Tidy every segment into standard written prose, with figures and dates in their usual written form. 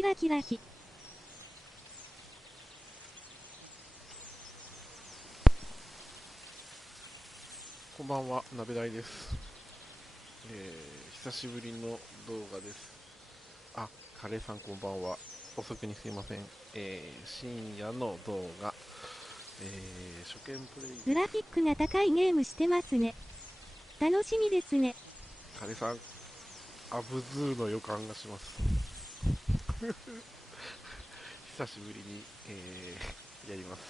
キラキラヒ。こんばんは、鍋大です。久しぶりの動画です。あ、カレーさんこんばんは。遅くにすいません。深夜の動画、初見プレイ。グラフィックが高いゲームしてますね。楽しみですね。カレーさん、アブズーの予感がします。久しぶりに、やります。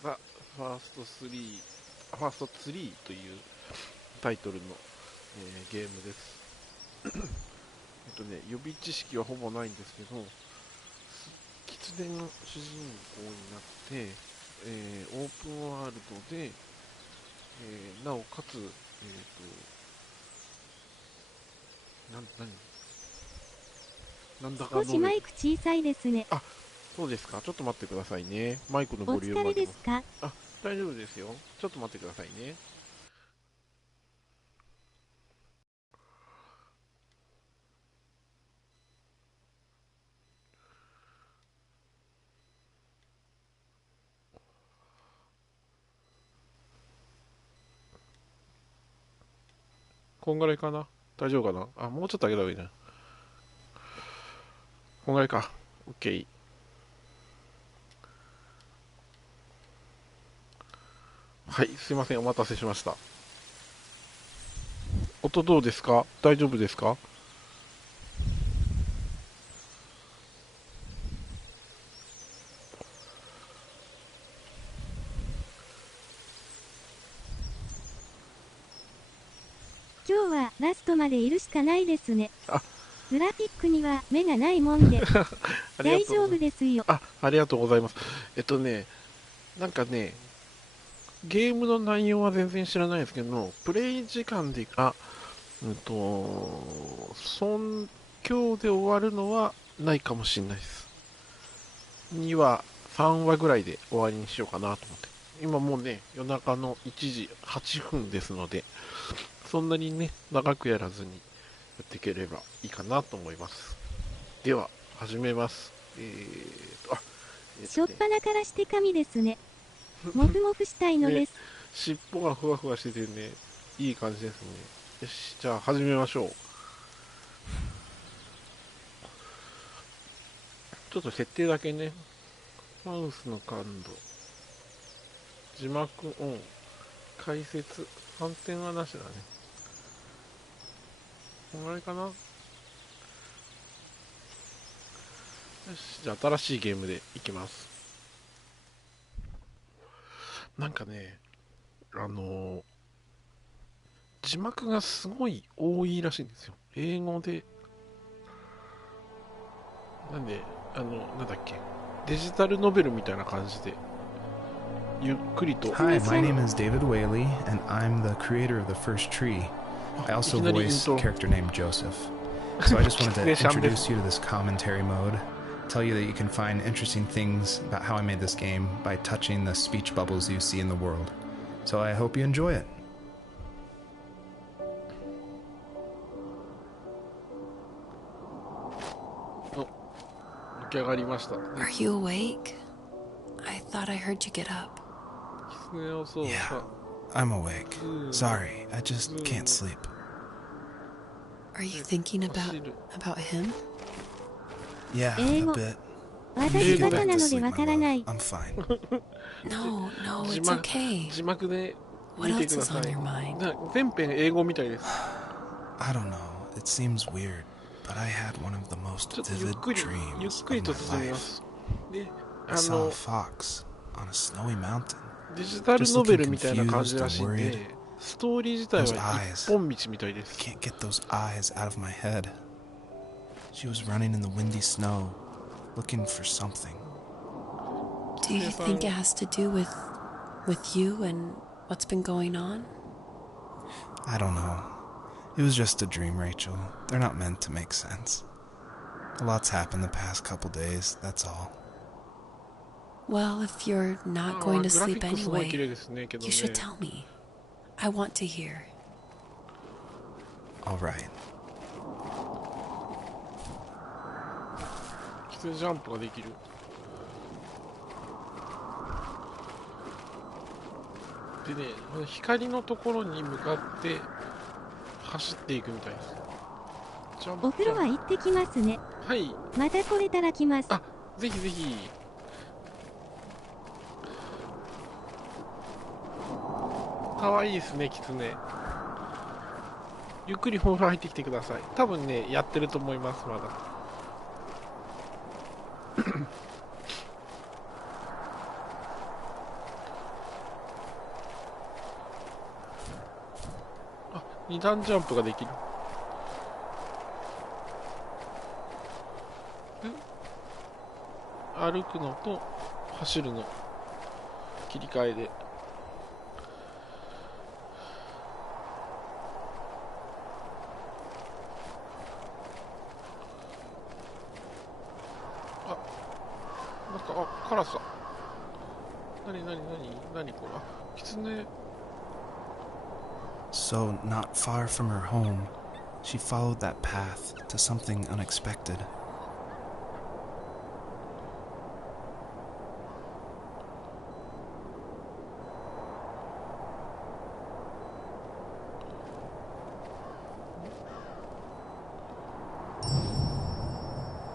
ザ・ファースト3というタイトルの、ゲームです。予備知識はほぼないんですけど、狐の主人公になって、オープンワールドで、なおかつ、なんだか少しマイク小さいですね。あ、そうですか。ちょっと待ってくださいね。マイクのボリュームお疲れですか？あ、大丈夫ですよ。ちょっと待ってくださいね。こんぐらいかな？大丈夫かな？あ、もうちょっと上げた方がいいな。こんぐらいか。OK。はい、すいません。お待たせしました。音どうですか？大丈夫ですか？今日はラストまでいるしかないですね。あ、グラフィックには目がないもんで大丈夫ですよ。ありがとうございます。なんかね、ゲームの内容は全然知らないですけど、プレイ時間で、今日で終わるのはないかもしれないです。2話、3話ぐらいで終わりにしようかなと思って。今もうね、夜中の1時8分ですので、そんなにね、長くやらずにやっていければいいかなと思います。では、始めます。しょっぱなからして神ですね。もふもふしたいのです。尻尾がふわふわしててね、いい感じですね。よし、じゃあ始めましょう。ちょっと設定だけね。マウスの感度。字幕オン。解説。反転はなしだね。こんぐらいかな？よし、じゃあ新しいゲームでいきます。なんかね、字幕がすごい多いらしいんですよ。英語で。なんで、なんだっけ。デジタルノベルみたいな感じで、ゆっくりと。Hi, my name is David Whaley, and I'm the creator of the first tree. I also voice a character named Joseph. So I just wanted to introduce you to this commentary mode, tell you that you can find interesting things about how I made this game by touching the speech bubbles you see in the world. So I hope you enjoy it. Are you awake? I thought I heard you get up. Yeah, I'm awake. Sorry, I just can't sleep. Are you thinking about him? Yeah, a bit. 私バカなのでわからない。I'm fine. No, it's okay. 字幕で What 見て else くだ is さ on い。 your mind? 全編英語みたいです。I don't know. It seems weird, but I had one of the most vivid dreams of my life. I saw a fox on a snowy mountain. デジタルノベルみたいな感じらしいんで、ストーリー自体は一本道みたいです。 I can't get those eyes out of my head. She was running in the windy snow, looking for something. Do you think it has to do with you and what's been going on? I don't know. It was just a dream, Rachel. They're not meant to make sense. A lot's happened the past couple days, that's all. Well, if you're not going to sleep anyway, you should tell me. I want to hear. All right. 普通にジャンプができる。でね、光のところに向かって走っていくみたいです。お風呂は行ってきますね。はい。また来れたら来ます。あ、ぜひぜひ。かわいいですね、キツネ。ゆっくりお風呂入ってきてください。多分ね、やってると思います、まだ。あ、二段ジャンプができる。歩くのと走るの切り替えで。あ、なんか、あ、カラスだ。なにこれ、あ、キツネ。 So, not far from her home, she followed that path to something unexpected.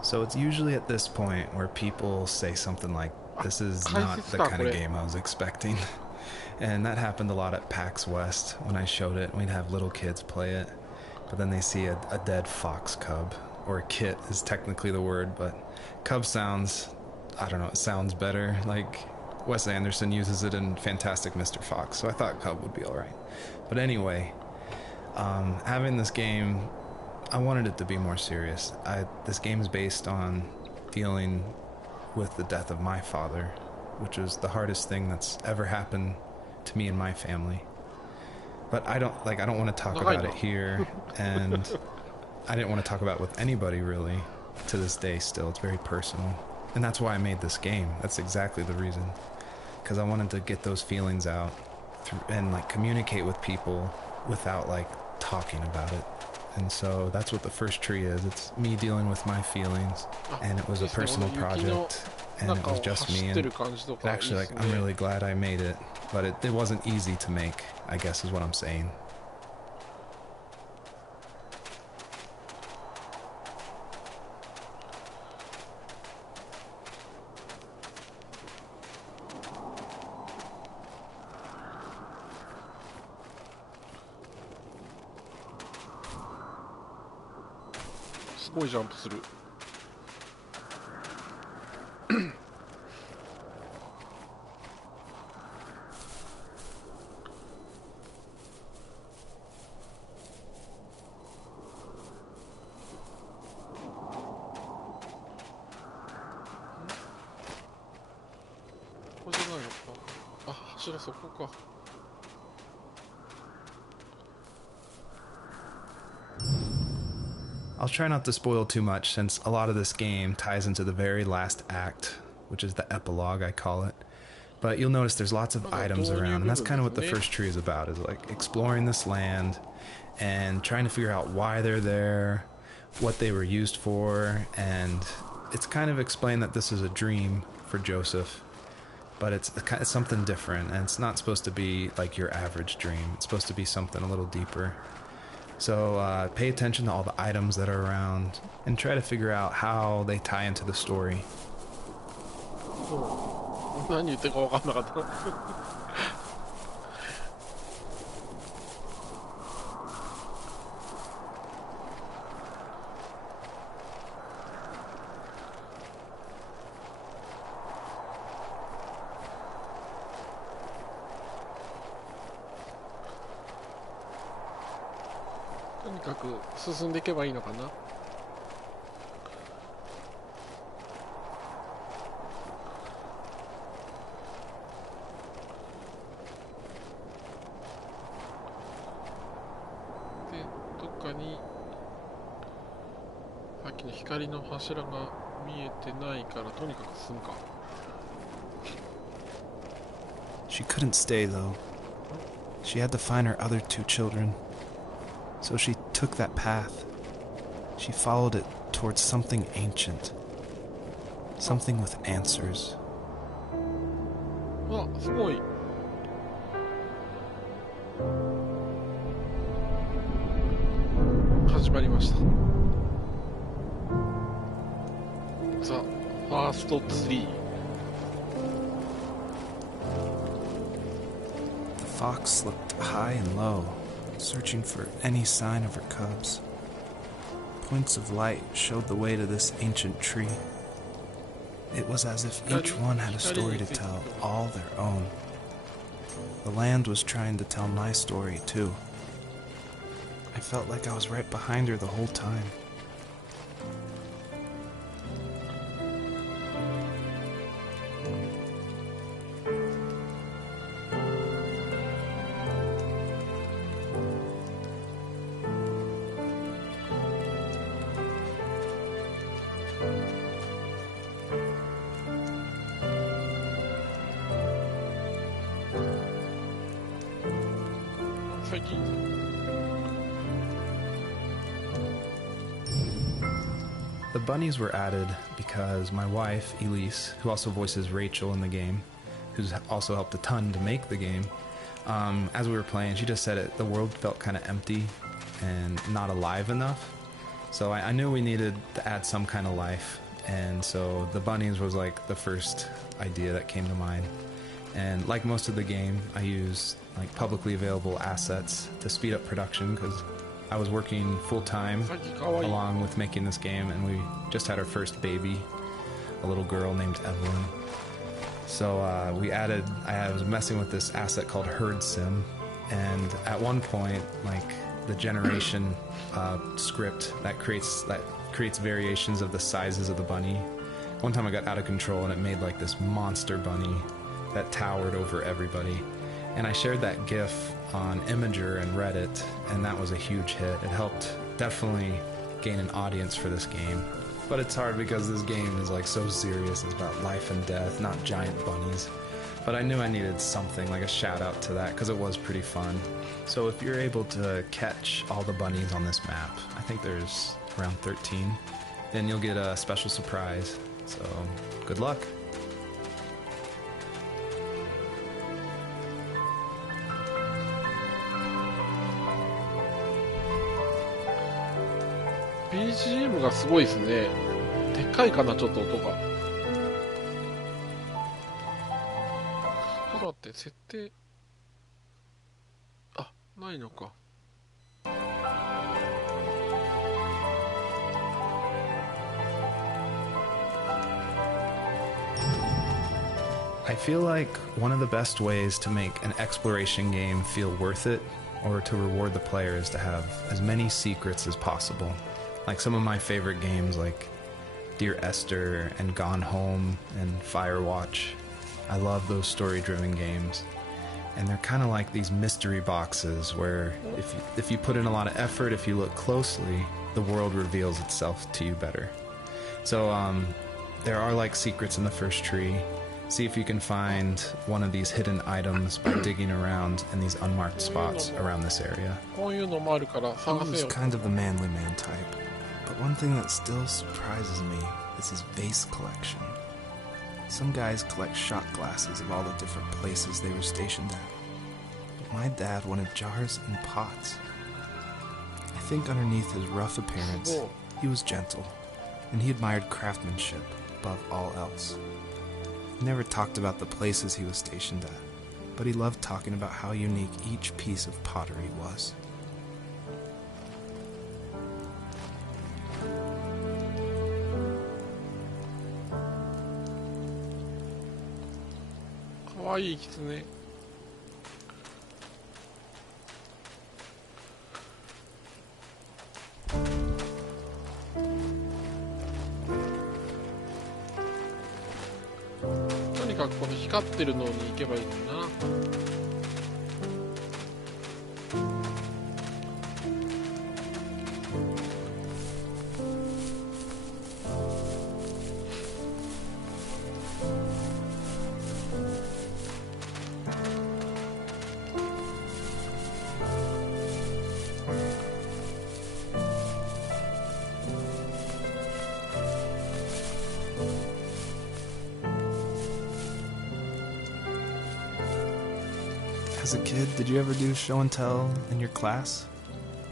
So it's usually at this point where people say something like, this is not the kind of game I was expecting. And that happened a lot at PAX West. When I showed it, we'd have little kids play it. But then they see a dead fox cub, or kit is technically the word, but cub sounds, I don't know, it sounds better. Like Wes Anderson uses it in Fantastic Mr. Fox, so I thought cub would be alright. But anyway, having this game, I wanted it to be more serious. This game is based on dealing with the death of my father, which was the hardest thing that's ever happened to me and my family. But I don't want to talk about it here, and I didn't want to talk about it with anybody really. To this day, still, it's very personal, and that's why I made this game. That's exactly the reason, because I wanted to get those feelings out and like communicate with people without like talking about it. And so that's what the first tree is. It's me dealing with my feelings, and it was a personal project, and it was just me. And actually, like, I'm really glad I made it, but it wasn't easy to make, I guess is what I'm saying. I'll try not to spoil too much, since a lot of this game ties into the very last act, which is the epilogue, I call it. But you'll notice there's lots of items around, and that's kind of what the first tree is about, is like exploring this land and trying to figure out why they're there, what they were used for, and it's kind of explained that this is a dream for Joseph, but it's something different, and it's not supposed to be like your average dream. It's supposed to be something a little deeper. So pay attention to all the items that are around and try to figure out how they tie into the story. 何言ってるか分かんなかった。とにかく進んでいけばいいのかな。で、どっかにさっきの光の柱が見えてないから、とにかく進むか。She couldn't stay though. She had to find her other two children. So she took that path. She followed it towards something ancient. Something with answers. あ、すごい。始まりました。ザ・ファーストツリー。The fox looked high and low, searching for any sign of her cubs. Points of light showed the way to this ancient tree. It was as if each one had a story to tell, all their own. The land was trying to tell my story, too. I felt like I was right behind her the whole time. The bunnies were added because my wife, Elise, who also voices Rachel in the game, who's also helped a ton to make the game, as we were playing, she just said the world felt kind of empty and not alive enough. So I knew we needed to add some kind of life, and so the bunnies was like the first idea that came to mind. And like most of the game, I use like publicly available assets to speed up production because I was working full-time along with making this game, and we just had our first baby, a little girl named Evelyn. So I was messing with this asset called Herd Sim, and at one point, like the generation script that creates variations of the sizes of the bunny. One time I got out of control and it made like this monster bunny that towered over everybody. And I shared that GIF on Imager and Reddit, and that was a huge hit. It helped definitely gain an audience for this game. But it's hard because this game is like so serious. It's about life and death, not giant bunnies. But I knew I needed something, like a shout out to that, because it was pretty fun. So if you're able to catch all the bunnies on this map, I think there's around 13, then you'll get a special surprise. So good luck. BGM がすごいですね。でっかいかな、ちょっと音が。ちょっと待って、設定。あ、ないのか。I feel like one of the best ways to make an exploration game feel worth it, or to reward the player, is to have as many secrets as possible. Like some of my favorite games like Dear Esther and Gone Home and Firewatch. I love those story-driven games. And they're kind of like these mystery boxes where if you put in a lot of effort, if you look closely, the world reveals itself to you better. So there are like secrets in the first tree. See if you can find one of these hidden items by digging around in these unmarked spots around this area. He was kind of the manly man type. But one thing that still surprises me is his vase collection. Some guys collect shot glasses of all the different places they were stationed at. But my dad wanted jars and pots. I think underneath his rough appearance, he was gentle, and he admired craftsmanship above all else. He never talked about the places he was stationed at, but he loved talking about how unique each piece of pottery was. Kawaii kitsune. とにかくこの光ってるのに行けばいいんだな。As a kid, did you ever do show and tell in your class?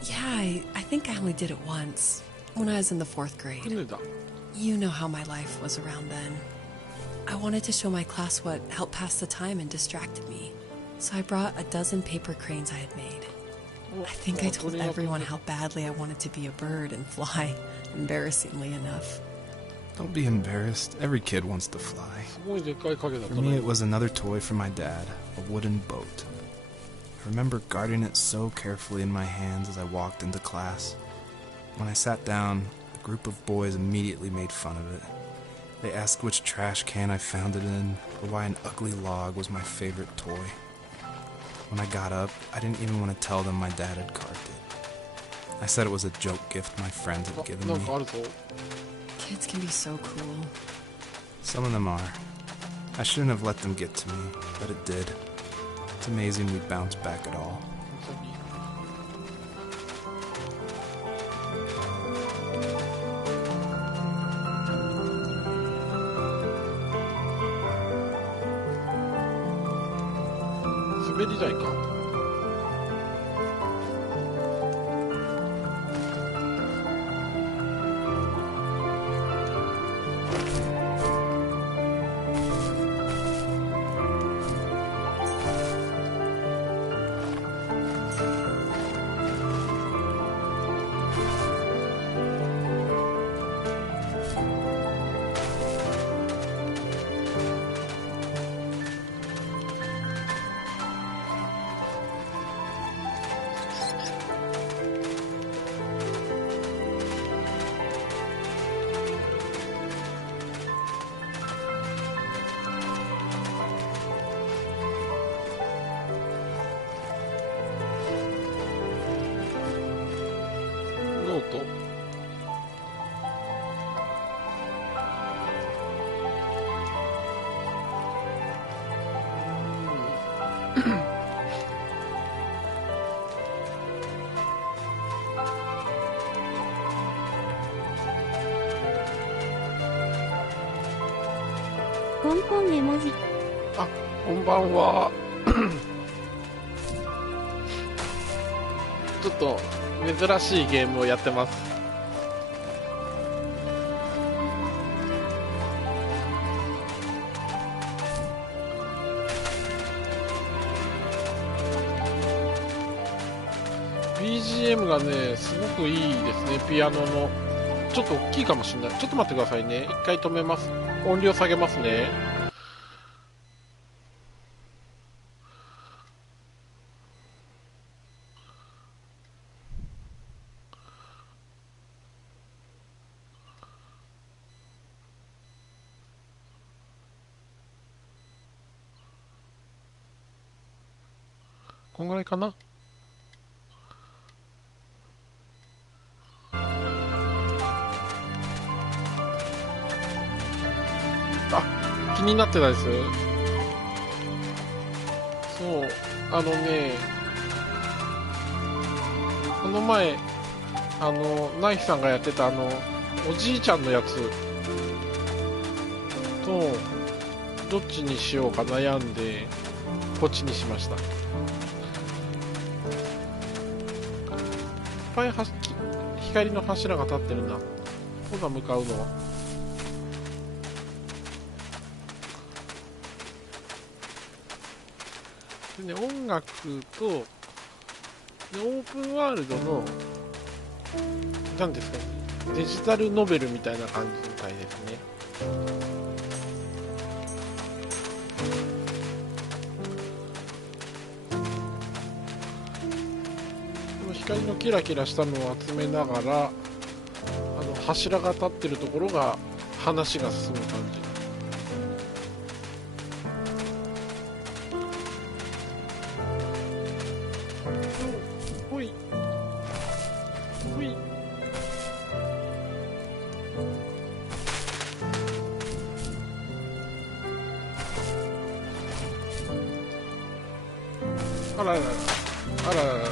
Yeah, I think I only did it once, when I was in the 4th grade. You know how my life was around then. I wanted to show my class what helped pass the time and distracted me. So I brought a dozen paper cranes I had made. I think I told everyone how badly I wanted to be a bird and fly, embarrassingly enough. Don't be embarrassed. Every kid wants to fly. For me, it was another toy from my dad, a wooden boat. I remember guarding it so carefully in my hands as I walked into class. When I sat down, a group of boys immediately made fun of it. They asked which trash can I found it in, or why an ugly log was my favorite toy. When I got up, I didn't even want to tell them my dad had carved it. I said it was a joke gift my friends had given me. Kids can be so cruel. Some of them are. I shouldn't have let them get to me, but it did. It's amazing we bounced back at all.コンコン絵文字。あ、こんばんは。ちょっと珍しいゲームをやってます。BGM がね、すごくいいですね。ピアノのちょっと大きいかもしれない。ちょっと待ってくださいね。一回止めます。音量下げますね。こんぐらいかな。気になってたです。そう、この前ナイフさんがやってたおじいちゃんのやつとどっちにしようか悩んでこっちにしました。いっぱい光の柱が立ってるな。ここが向かうのはで、ね、音楽とでオープンワールドの何ですかね、デジタルノベルみたいな感じみたいですね。この光のキラキラしたのを集めながら柱が立ってるところが話が進む感じ。あららら、あららら。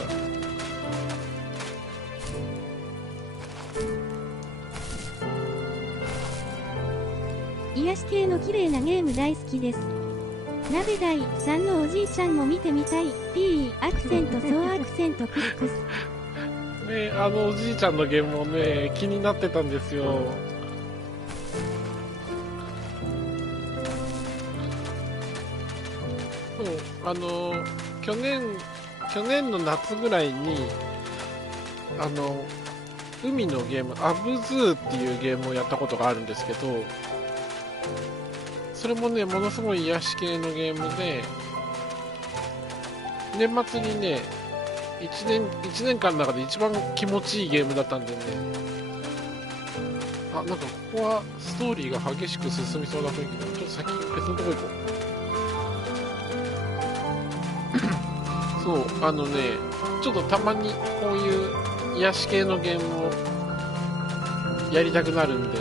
癒し系の綺麗なゲーム大好きです。鍋大さんのおじいちゃんも見てみたい。P アクセント総アクセントクックス。ね、おじいちゃんのゲームもね、気になってたんですよ。そう、去年の夏ぐらいに、海のゲーム、アブズーっていうゲームをやったことがあるんですけど、それもね、ものすごい癒し系のゲームで、年末にね、1年間の中で一番気持ちいいゲームだったんでね、あ、なんかここはストーリーが激しく進みそうな雰囲気で、ちょっと先別のとこ行こう。そう、ちょっとたまにこういう癒し系のゲームをやりたくなるんで、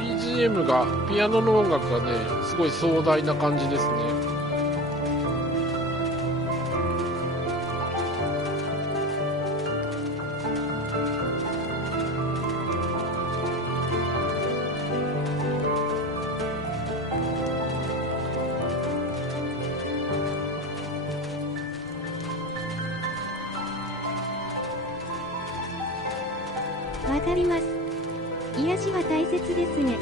BGM が、ピアノの音楽がね、すごい壮大な感じですね。わかります。癒しは大切ですね。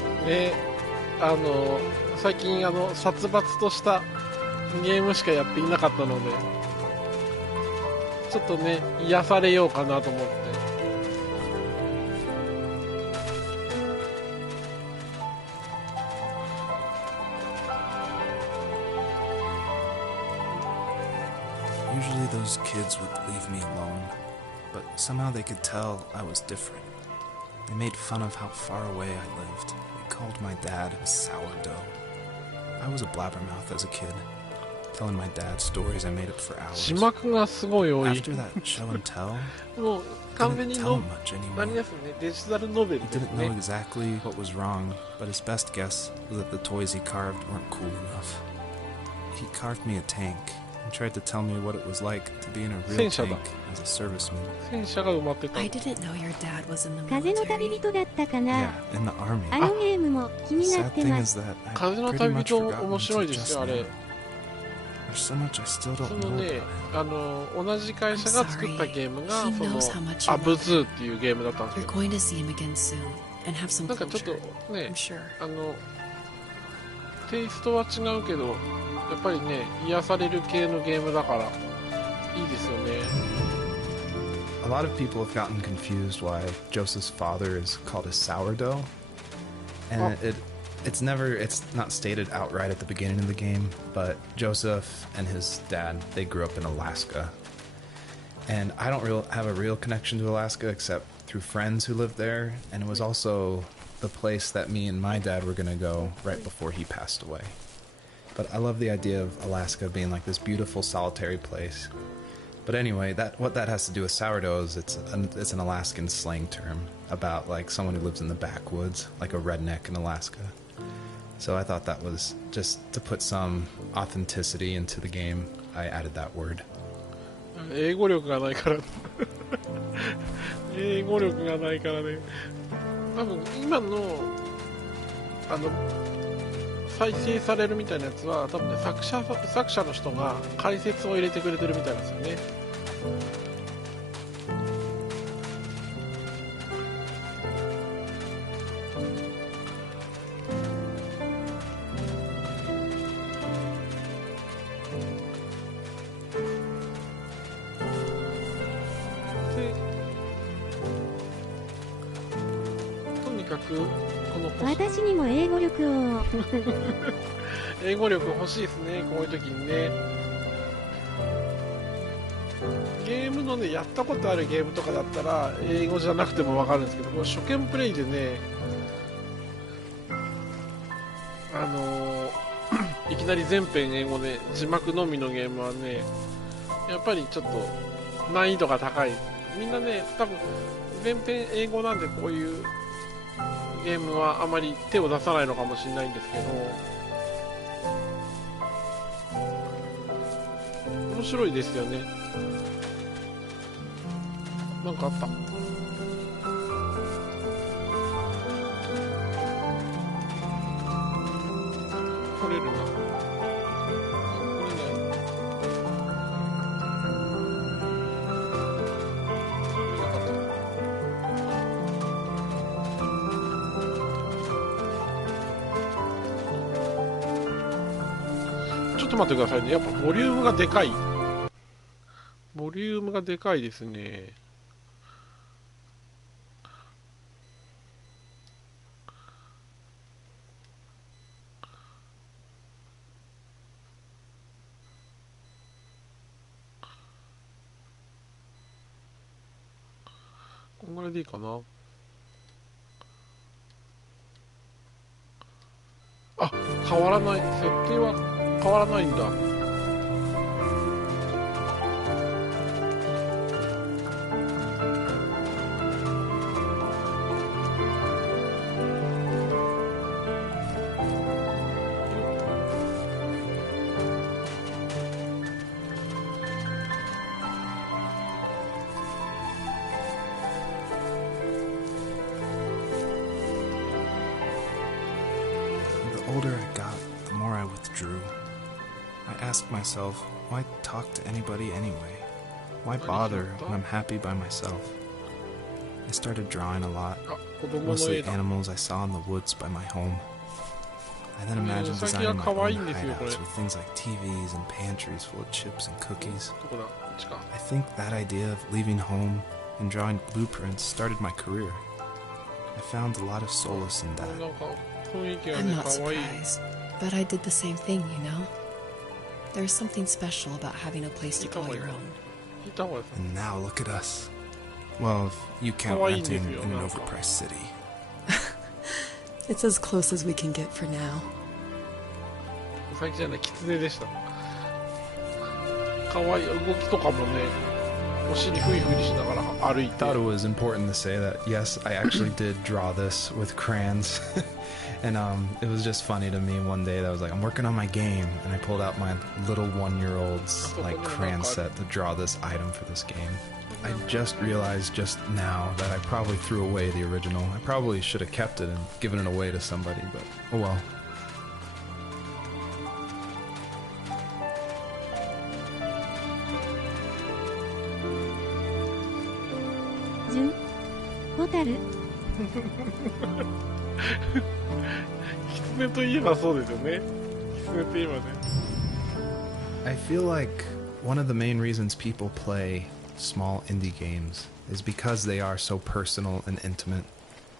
最近殺伐としたゲームしかやっていなかったので、ちょっとね、癒されようかなと思って。Usually those kids would leave me alone, but somehow they could tell I was different. They made fun of how far away I lived. They called my dad a sourdough. I was a blabbermouth as a kid, telling my dad stories I made up for hours. 字幕がすごい多い。After that show and tell, もう完全に didn't tell him much 何 anymore. ですね、デジタルノベル He です didn't ね。 know exactly what was wrong, but his best guess was that the toys he carved weren't cool enough. He carved me a tank and tried to tell me what it was like to be in a real tank as a serviceman. 戦車が埋まってた。 I didn't know your dad was in the 風の旅 military. 人だったかな。 Yeah, in the army. あのゲームも気にな Sad って thing ま is す。 that I 風の pretty 旅 much 人 forgotten 面白い until ですよ、 just あれ。 now. There's so much I still そ don't の know ね about it.、同じ会社が作ったゲームが、 He そ knows の how much you アブ love ズーっていうゲームだったんです You're けど、 going to see him again soon and have some なんかちょっ closure. とね I'm、sure. テイストは違うけど、やっぱりね、癒される系のゲームだから、いいですよね。A lot of people have gotten confused why Joseph's father is called a sourdough, and it's not stated outright at the beginning of the game, but Joseph and his dad, they grew up in Alaska, and I don't have a real connection to Alaska except through friends who lived there, and it was also the place that me and my dad were gonna go right before he passed away. But I love the idea of Alaska being like this beautiful solitary place. But anyway, what that has to do with sourdough is it's an Alaskan slang term about like someone who lives in the backwoods, like a redneck in Alaska. So I thought that was just to put some authenticity into the game. I added that word. 英語力がないから英語力がないからね。多分今の再生されるみたいなやつは多分ね、作者の人が解説を入れてくれてるみたいなんですよね。で、とにかくこの私にも英語力を。英語力欲しいですね、こういう時にね。ゲームのね、やったことあるゲームとかだったら英語じゃなくても分かるんですけど、初見プレイでね、いきなり全編英語で字幕のみのゲームはね、やっぱりちょっと難易度が高い。みんなね、多分全編英語なんでこういうゲームはあまり手を出さないのかもしれないんですけど、面白いですよね。なんかあった。取れるな。ちょっと待ってくださいね。やっぱボリュームがでかい。ボリュームがでかいですね。こんぐらいでいいかな。あ、変わらない。設定は変わらないんだ。The older I got, the more I withdrew. I asked myself, why talk to anybody anyway? Why bother when I'm happy by myself? I started drawing a lot, mostly animals I saw in the woods by my home. I then imagined designing my own hideouts with things like TVs and pantries full of chips and cookies. I think that idea of leaving home and drawing blueprints started my career. I found a lot of solace in that. I'm not surprised, but I did the same thing, you know? There's something special about having a place to call your own. And now look at us. Well, if you count renting in an overpriced city. It's as close as we can get for now. 最近じゃない、キツネでした。可愛い動きとかもね、お尻フリフリしながら歩いて。I thought it was important to say that yes, I actually did draw this with crayons. And it was just funny to me one day that I was like, I'm working on my game, and I pulled out my little 1-year-old's like crayon set to draw this item for this game. I just realized just now that I probably threw away the original. I probably should have kept it and given it away to somebody, but oh well. Jun? Hotaru? キツネといえばそうですよね。キツネといえばね。I feel like one of the main reasons people play small indie games is because they are so personal and intimate.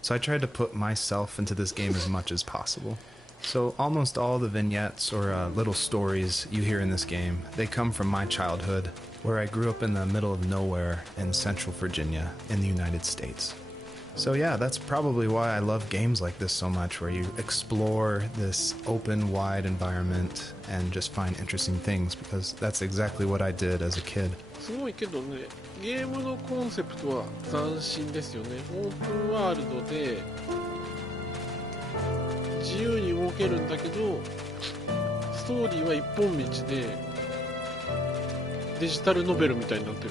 So I tried to put myself into this game as much as possible. So almost all the vignettes or little stories you hear in this game, they come from my childhood, where I grew up in the middle of nowhere in Central Virginia in the United States. So yeah, that's probably why I love games like this so much, where you explore this open, wide environment and just find interesting things, because that's exactly what I did as a kid. すごいけどね、ゲームのコンセプトは斬新ですよね。オープンワールドで自由に動けるんだけど、ストーリーは一本道でデジタルノベルみたいになってる。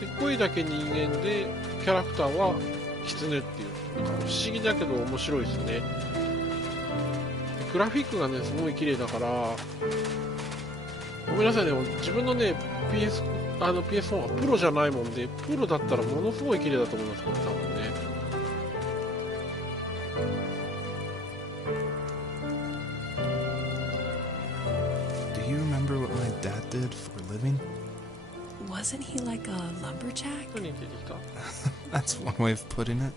で、声だけ人間でキャラクターはキツネっていう、なんか不思議だけど面白いですね。グラフィックがねすごい綺麗だから、ごめんなさいね、自分のね PS4 はプロじゃないもんで、プロだったらものすごい綺麗だと思いますこれ多分ね。Do you remember what my dad did for a living? Wasn't he like a lumberjack? 何出てきた？ That's one way of putting it.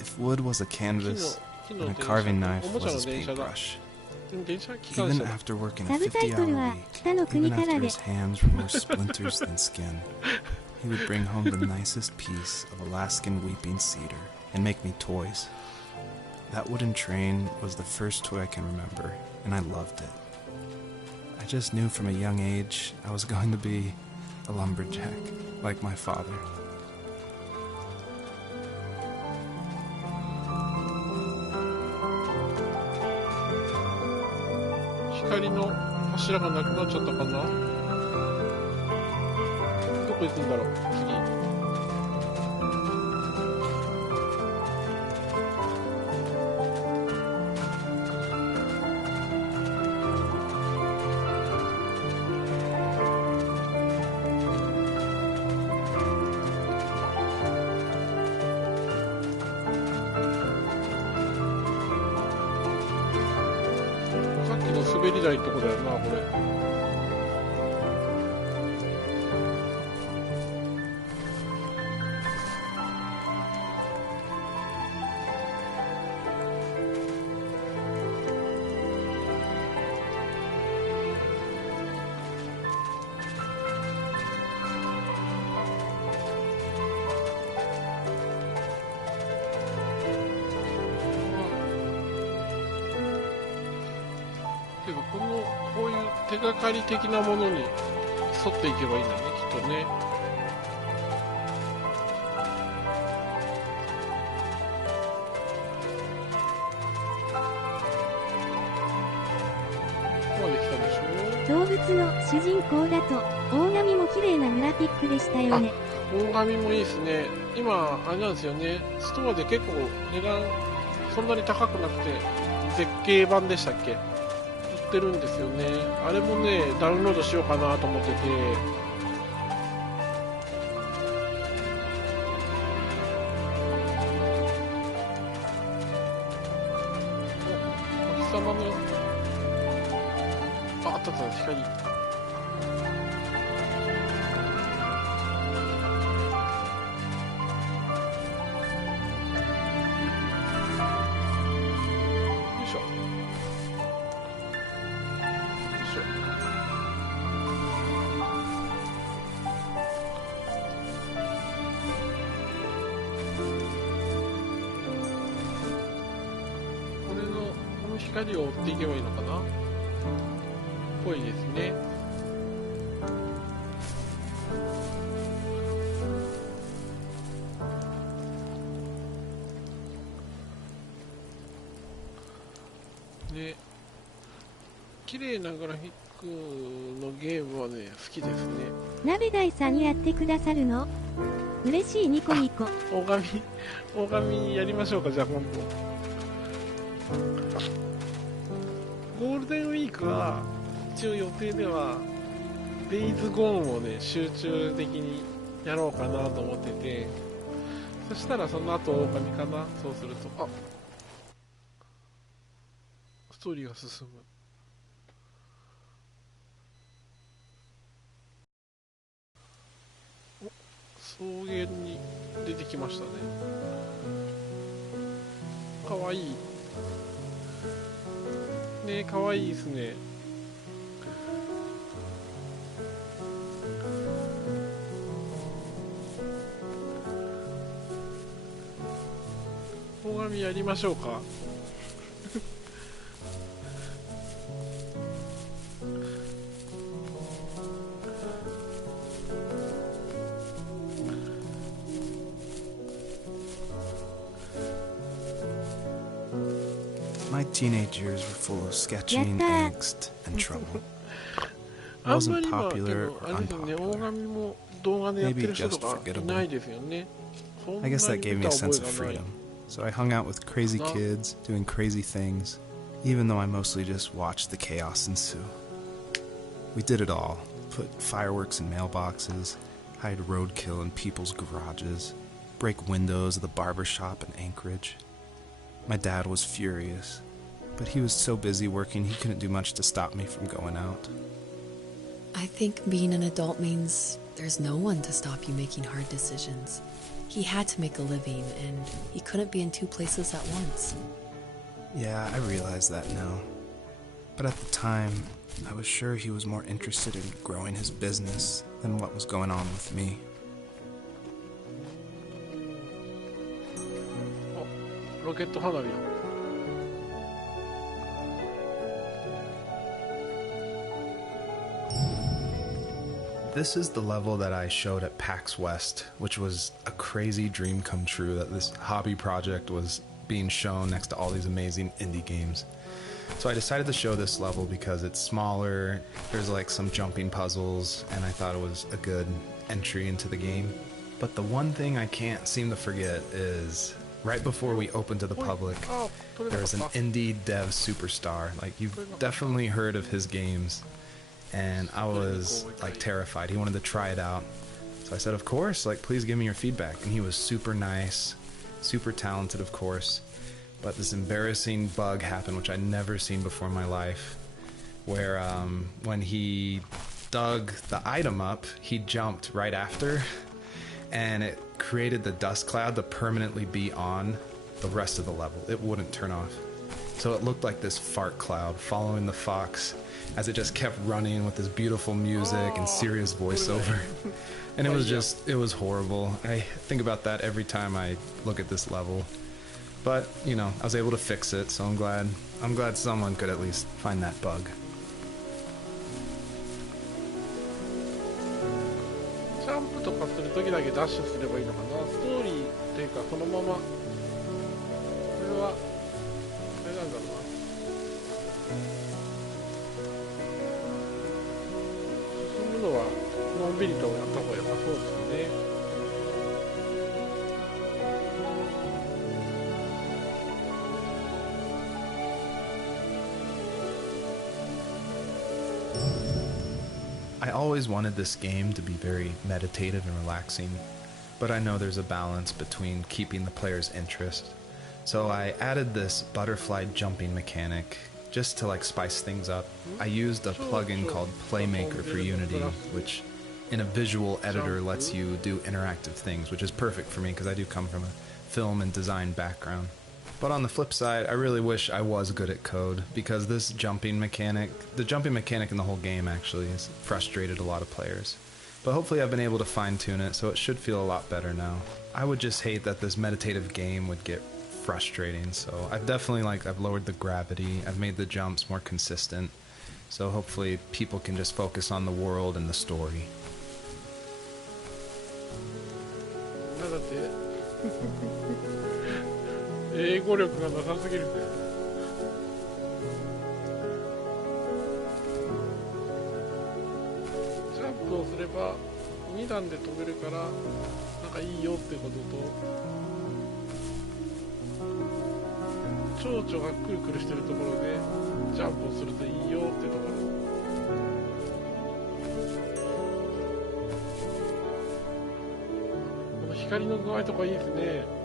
If wood was a canvas and a carving knife was his paintbrush. Even after working a 50-hour week, even after his hands were more splinters than skin, he would bring home the nicest piece of Alaskan weeping cedar and make me toys. That wooden train was the first toy I can remember, and I loved it. I just knew from a young age I was going to be a lumberjack, like my father. 光の柱がなくなっちゃったかな。どここ行くんだろう次。さっきの滑り台ってことだよなこれ。けどこういう手がかり的なものに沿っていけばいいんだねきっとね。ここまで来たでしょ。動物の主人公だと大紙も綺麗なグラフィックでしたよね。大紙もいいですね。今あれなんですよね、ストアで結構値段そんなに高くなくて絶景版でしたっけ売ってるんですよね。あれもねダウンロードしようかなと思ってて、お日様のあった光。光を追っていけばいいのかな。ぽいですね。で、綺麗なグラフィックのゲームはね好きですね。鍋大さんにやってくださるの嬉しい。ニコニコ。大神やりましょうか。じゃあ今度ゴールデンウィークは一応予定ではデイズゴーンをね集中的にやろうかなと思ってて、そしたらその後オオカミかな。そうするとストーリーが進む。草原に出てきましたね。かわいいね、かわいいですね。大神やりましょうか。My teenage years were full of sketching, angst, and trouble. I wasn't popular or unpopular. Maybe just forgettable. I guess that gave me a sense of freedom. So I hung out with crazy kids, doing crazy things, even though I mostly just watched the chaos ensue. We did it all. Put fireworks in mailboxes, hide roadkill in people's garages, break windows of the barber shop in Anchorage. My dad was furious, but he was so busy working he couldn't do much to stop me from going out. I think being an adult means there's no one to stop you making hard decisions. He had to make a living, and he couldn't be in two places at once. Yeah, I realize that now. But at the time, I was sure he was more interested in growing his business than what was going on with me. Rocket 花火。This is the level that I showed at PAX West, which was a crazy dream come true that this hobby project was being shown next to all these amazing indie games. So I decided to show this level because it's smaller, there's like some jumping puzzles, and I thought it was a good entry into the game. But the one thing I can't seem to forget is right before we opened to the public, there's an indie dev superstar. Like, you've definitely heard of his games, and I was like terrified. He wanted to try it out. So I said, of course, like, please give me your feedback. And he was super nice, super talented, of course. But this embarrassing bug happened, which I'd never seen before in my life, where when he dug the item up, he jumped right after, and it created the dust cloud to permanently be on the rest of the level. It wouldn't turn off. So it looked like this fart cloud following the fox as it just kept running with this beautiful music and serious voiceover. And it was horrible. I think about that every time I look at this level. But, you know, I was able to fix it, so I'm glad someone could at least find that bug. ジャンプとかするときだけダッシュすればいいのかな。ストーリーっていうか、そのままこれはあれなんだろうな。進むのはのんびりとやった方が良さそうですね。I always wanted this game to be very meditative and relaxing, but I know there's a balance between keeping the player's interest. So I added this butterfly jumping mechanic just to like spice things up. I used a plugin called Playmaker for Unity, which in a visual editor lets you do interactive things, which is perfect for me because I do come from a film and design background. But on the flip side, I really wish I was good at code, because this jumping mechanic, the jumping mechanic in the whole game actually has frustrated a lot of players. But hopefully I've been able to fine-tune it, so it should feel a lot better now. I would just hate that this meditative game would get frustrating, so I've definitely I've lowered the gravity, I've made the jumps more consistent, so hopefully people can just focus on the world and the story. 英語力がなさすぎる。ジャンプをすれば2段で飛べるからなんかいいよってことと、蝶々がくるくるしてるところでジャンプをするといいよってところ。この光の具合とかいいですね。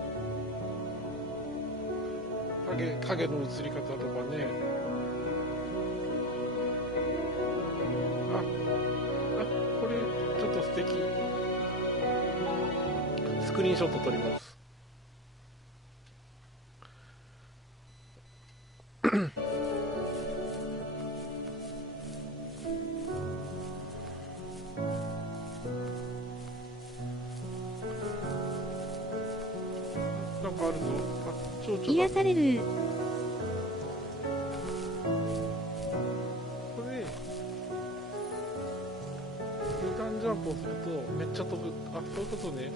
影の映り方とかね。これちょっと素敵。スクリーンショット撮ります。なんかあるぞ。癒される。これ2段ジャンプをするとめっちゃ飛ぶ。あ、そういうことね。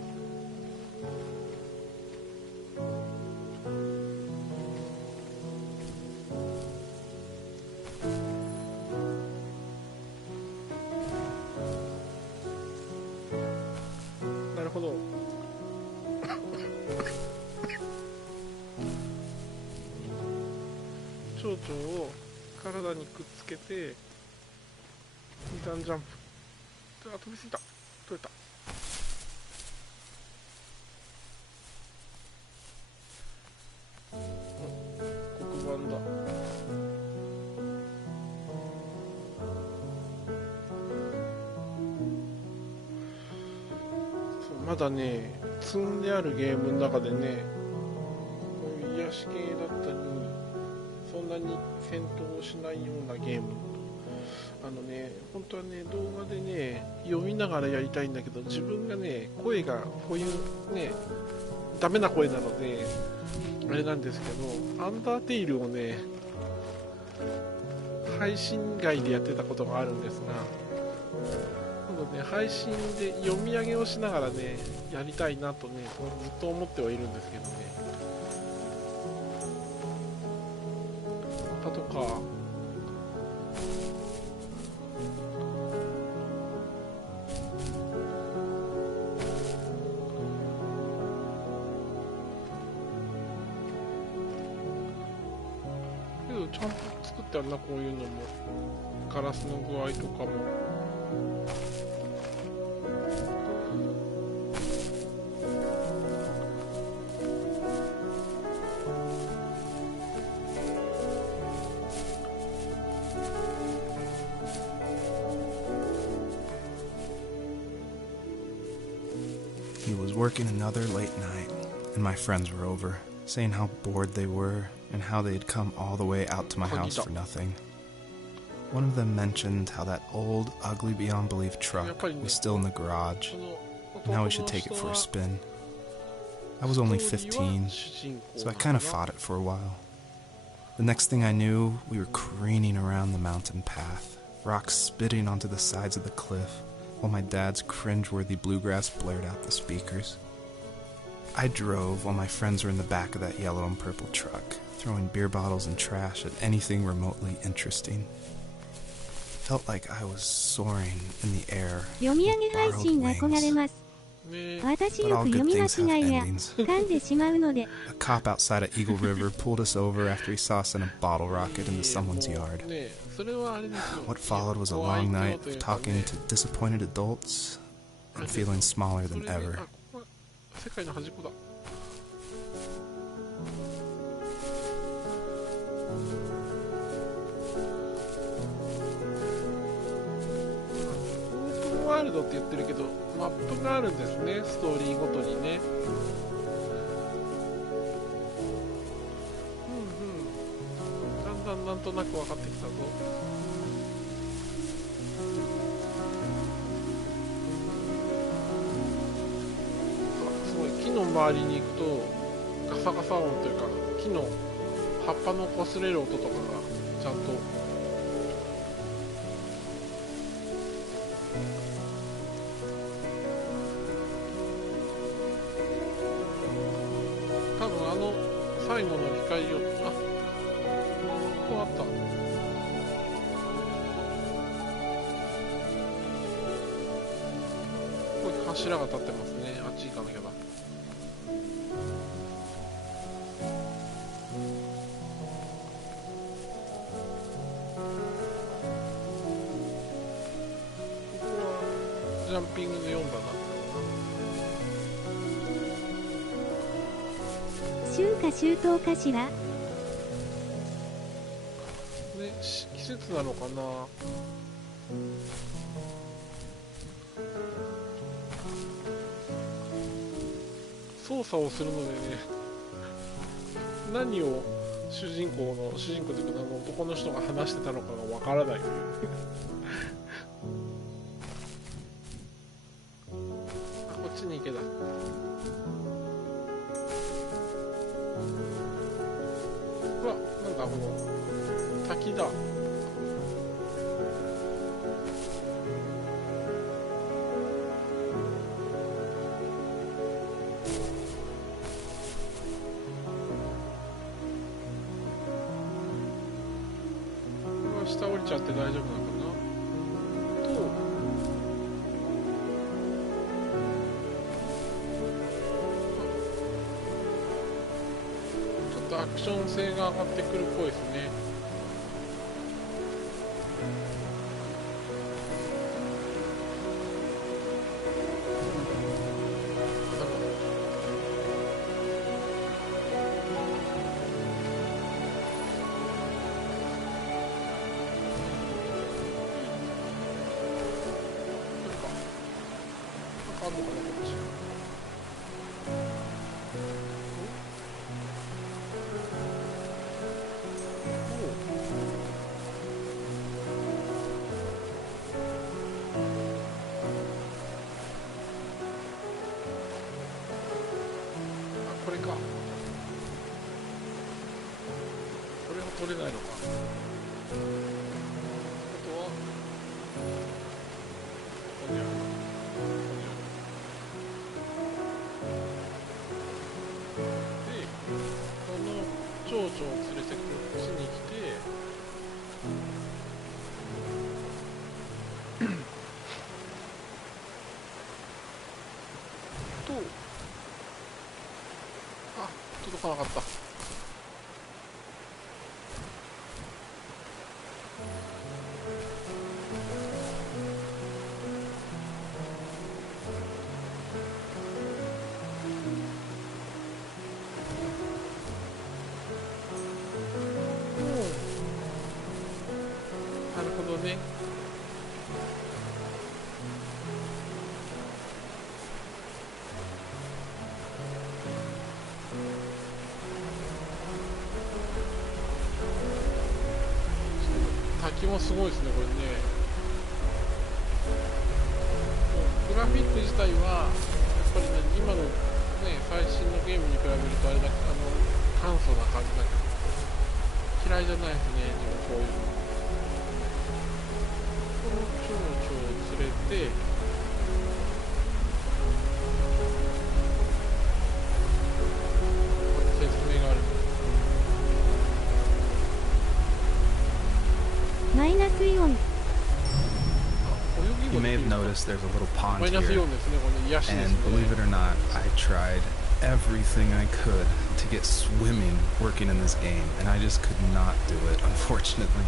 なるほど。蝶々を体にくっつけて2段ジャンプ。あ、飛びすぎた。取れた。黒板だ。そう、まだね積んであるゲームの中でね、こういう癒し系だったりそんなに戦闘をしないようなゲーム、本当はね動画でね読みながらやりたいんだけど、自分がね声がこういうねダメな声なのであれなんですけど、アンダーテイルをね配信外でやってたことがあるんですが、今度ね配信で読み上げをしながらねやりたいなとねずっと思ってはいるんですけどね。とかちゃんと作ってあるな、こういうのも。ガラスの具合とかも。He was working another late night, and my friends were over, saying how bored they were and how they had come all the way out to my house for nothing. One of them mentioned how that old, ugly beyond belief truck was still in the garage, and how we should take it for a spin. I was only 15, so I kind of fought it for a while. The next thing I knew, we were careening around the mountain path, rocks spitting onto the sides of the cliff, while my dad's cringeworthy bluegrass blared out the speakers. I drove while my friends were in the back of that yellow and purple truck, throwing beer bottles and trash at anything remotely interesting. Felt like I was soaring in the air with borrowed wings. But all good things have endings. A cop outside of Eagle River pulled us over after he saw us send a bottle rocket into someone's yard. What followed was a long night of talking to disappointed adults and feeling smaller than ever. ワールドって言ってるけど、マップがあるんですね、ストーリーごとにね。だんだんなんとなく分かってきたぞ。すごい、木の周りに行くとガサガサ音というか、木の葉っぱの擦れる音とかがちゃんと多分最後の光を、あ、ここあった。ここに柱が立ってますね。あっち行かなきゃだ。ここはジャンピングで読んだな。春夏秋冬かしら。ね、季節なのかな。操作をするのでね、何を主人公というか男の人が話してたのかがわからないというあ、こっちに行けだ。うわ、なんだこの滝だ。下降りちゃって大丈夫なのかなと、ちょっとアクション性が上がってくるっぽいですね。あるのかな、こっち。あ、これか。これは取れないのか。あとはここにある。蝶々を連れてこっちに来て、と、あ、届かなかった。ね。滝もすごいですね、これね。グラフィック自体はやっぱりね、今のね、最新のゲームに比べるとあれだけ簡素な感じだけど嫌いじゃないですね、自分こういうの。この蝶々を連れて説明がある。マイナスイオン。 You may have noticed there's a little pond マイナスイ here, オンですね、これ癒しですね。 and believe it or not, I tried everything I could to get swimming working in this game, and I just could not do it, unfortunately.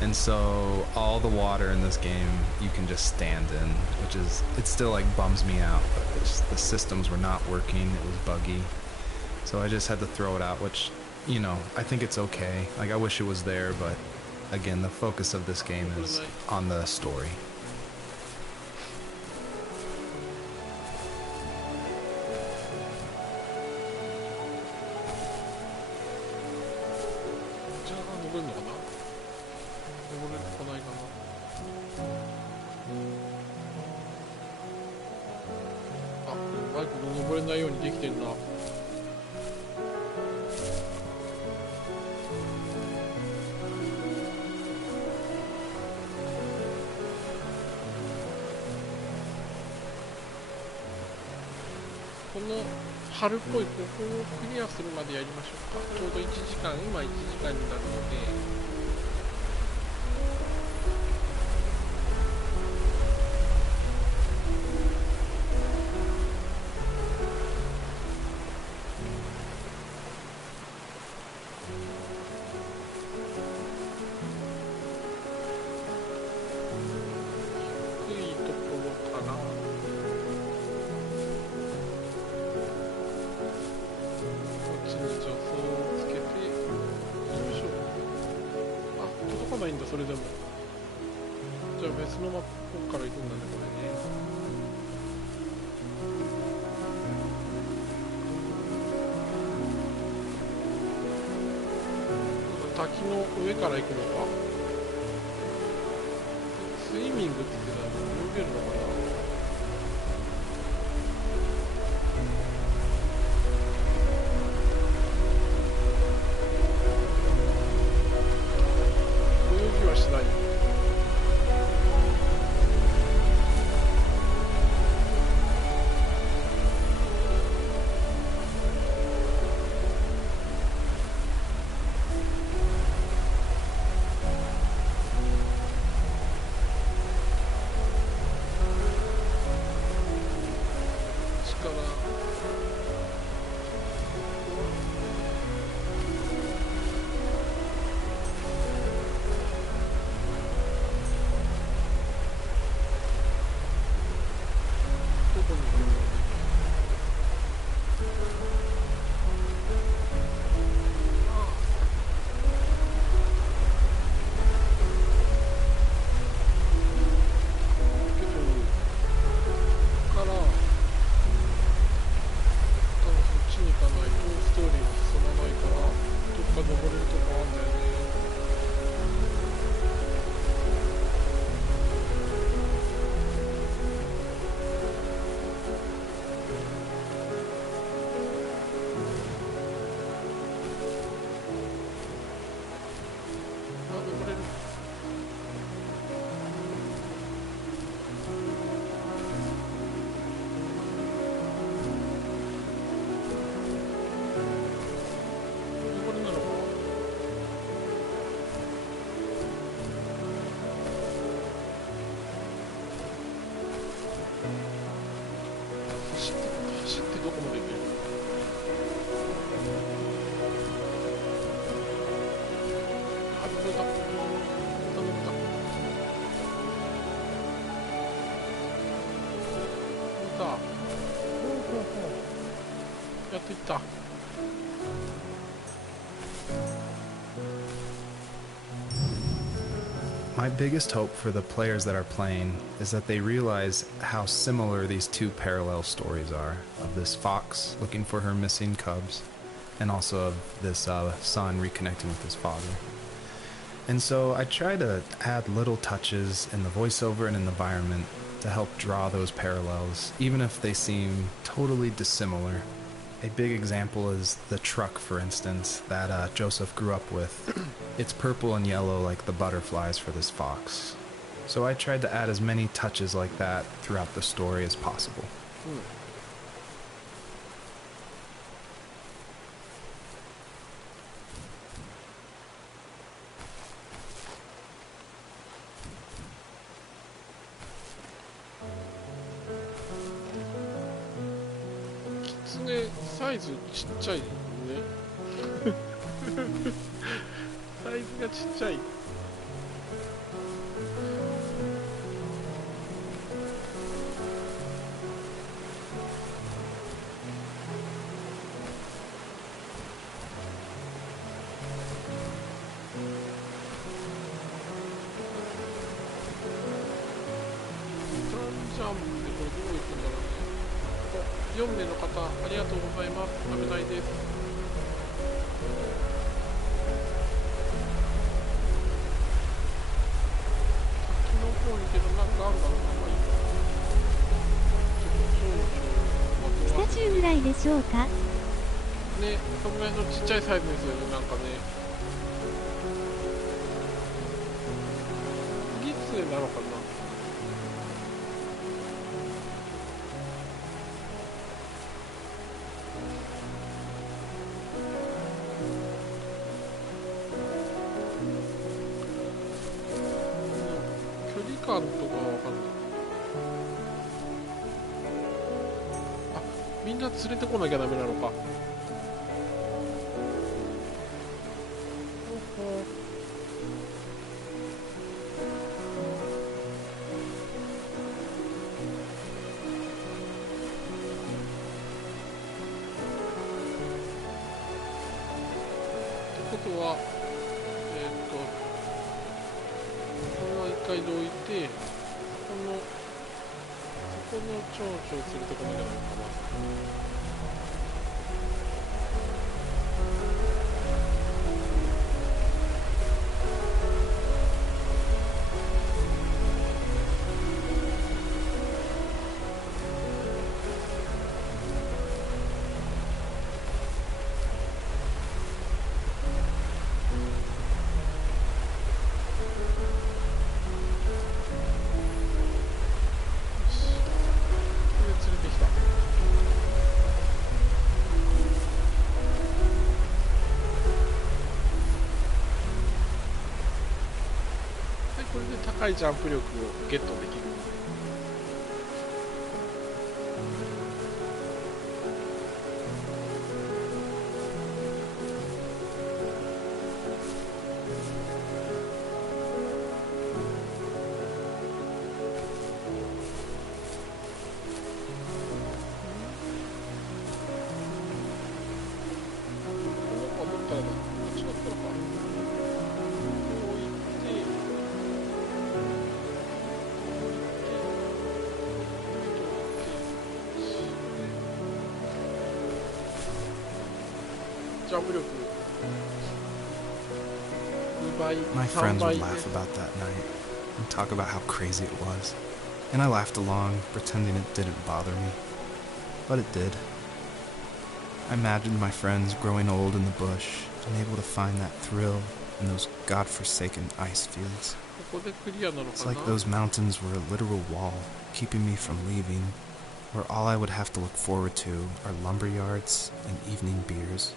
And so all the water in this game you can just stand in, which is, it still like bums me out, but the systems were not working, it was buggy. So I just had to throw it out, which, you know, I think it's okay. Like, I wish it was there, but again, the focus of this game is on the story. 登れるのかな？登れるかないかな。あ、バイクの登れないようにできてんな。この春っぽいここをクリアするまでやりましょうか。ちょうど1時間、今1時間になるので。それでもじゃあ別のマップから行くんだね、これね。滝の上から行くのか。スイミングって言ってたら泳げるのかな。しない。走ってどこまで行ける？あ、登れた。登った。やっと行った。My biggest hope for the players that are playing is that they realize how similar these two parallel stories are, of this fox looking for her missing cubs, and also of this son reconnecting with his father. And so I try to add little touches in the voiceover and in the environment to help draw those parallels, even if they seem totally dissimilar. A big example is the truck, for instance, that Joseph grew up with. It's purple and yellow like the butterflies for this fox. So I tried to add as many touches like that throughout the story as possible. サイズちっちゃいね。サイズがちっちゃい。ジャンプってこれどういくんだろうね。4名の方ありがとうございます。危ないです。先の方にけどなんかあるだろうな。まあいいか。ちょっとピカチュウぐらいでしょうか。ね、そのぐらいのちっちゃいサイズですよね、なんかね。ギツネなのかな。距離感とかはわかんない。あ、みんな連れてこなきゃダメなのか。ってことは、この一回で置いて、そこの蝶々を連れてこなきゃダメかな。これで高いジャンプ力をゲットできる。思ったら違ったのか。My friends would laugh about that night and talk about how crazy it was, and I laughed along, pretending it didn't bother me. But it did. I imagined my friends growing old in the bush, unable to find that thrill in those godforsaken ice fields. It's like those mountains were a literal wall, keeping me from leaving, where all I would have to look forward to are lumber yards and evening beers.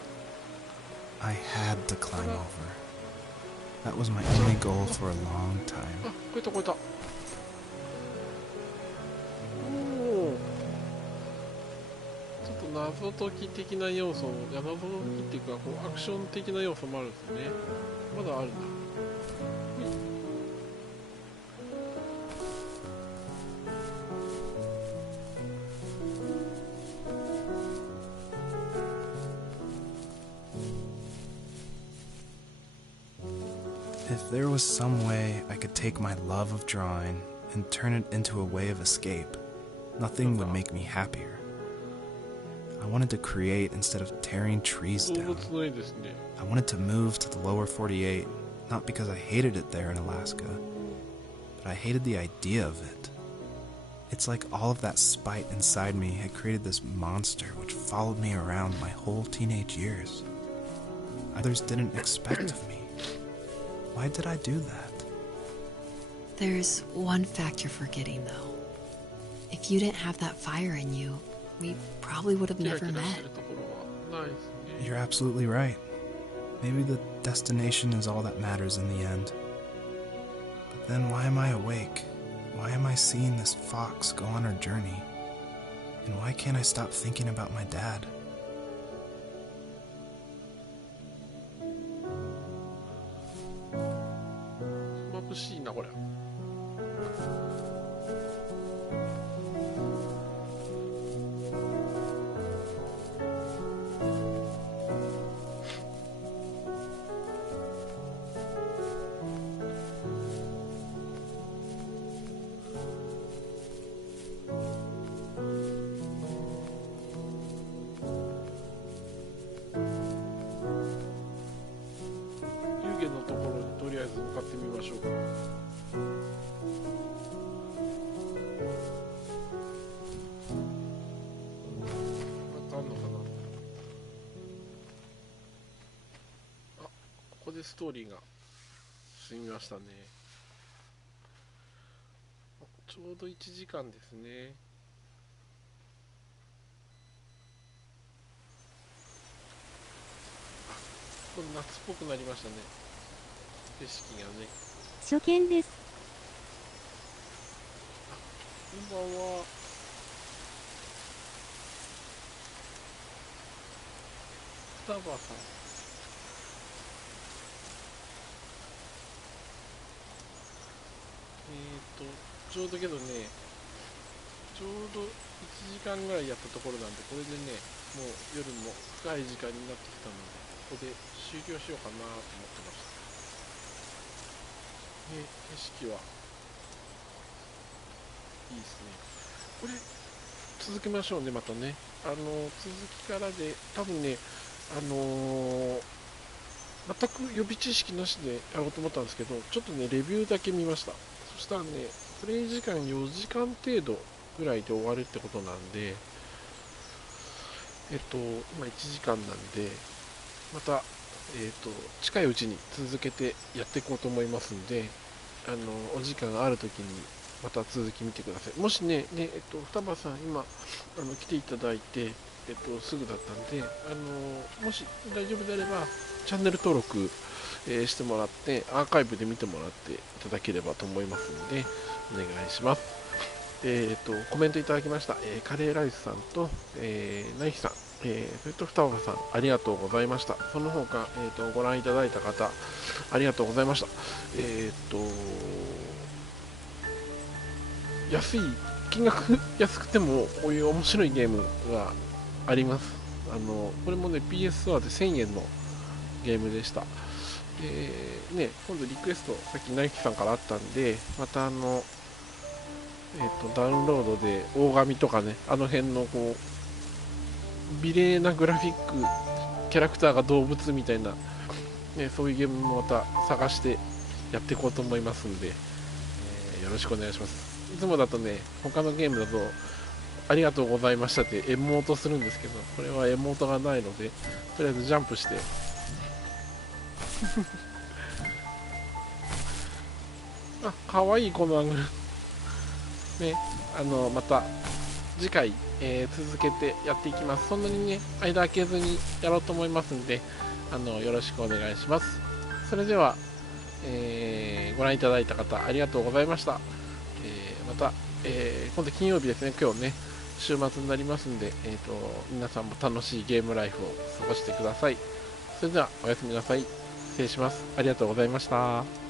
I had to climb over. That was my only goal for a long time. 越えた越えた。おお。ちょっと謎解き的な要素、謎解きっていうかこうアクション的な要素もあるんですね。まだあるな。If there was some way I could take my love of drawing and turn it into a way of escape, nothing would make me happier. I wanted to create instead of tearing trees down. I wanted to move to the lower 48, not because I hated it there in Alaska, but I hated the idea of it. It's like all of that spite inside me had created this monster which followed me around my whole teenage years. Others didn't expect of me. Why did I do that? There's one fact you're forgetting, though. If you didn't have that fire in you, we probably would have never met. You're absolutely right. Maybe the destination is all that matters in the end. But then why am I awake? Why am I seeing this fox go on her journey? And why can't I stop thinking about my dad?ストーリーが進みましたね。ちょうど1時間ですね。これ夏っぽくなりましたね。景色がね。初見です。こんばんは。双葉さん。ちょうどけどね、ちょうど1時間ぐらいやったところなんで、これでね、もう夜も深い時間になってきたので、ここで終了しようかなと思ってました。景色はいいですね。これ、続けましょうね、またね。続きからで、多分ね、全く予備知識なしでやろうと思ったんですけど、ちょっとね、レビューだけ見ました。そしたらね、プレイ時間4時間程度ぐらいで終わるってことなんで、今1時間なんで、また、近いうちに続けてやっていこうと思いますんで、お時間があるときにまた続き見てください。もしね、双葉さん今来ていただいて、すぐだったんで、もし大丈夫であればチャンネル登録、してもらってアーカイブで見てもらっていただければと思いますのでお願いします。コメントいただきました、カレーライスさんと、ナイフさん、それと双葉さんありがとうございました。その他、ご覧いただいた方ありがとうございました。金額安くてもこういう面白いゲームがあります。これもね PS ストアで1000円のゲームでした。ね、今度リクエストさっきナイキさんからあったんで、またダウンロードで大神とかね、あの辺のこう美麗なグラフィックキャラクターが動物みたいな、ね、そういうゲームもまた探してやっていこうと思いますんで、よろしくお願いします。いつもだとね、他のゲームだとありがとうございましたってエモートするんですけど、これはエモートがないので、とりあえずジャンプしてあ、かわいいこのアングルね、また次回、続けてやっていきます。そんなにね間空けずにやろうと思いますんで、よろしくお願いします。それでは、ご覧いただいた方ありがとうございました。また、今度金曜日ですね、今日ね週末になりますんで、皆さんも楽しいゲームライフを過ごしてください。それではおやすみなさい。失礼します。ありがとうございました。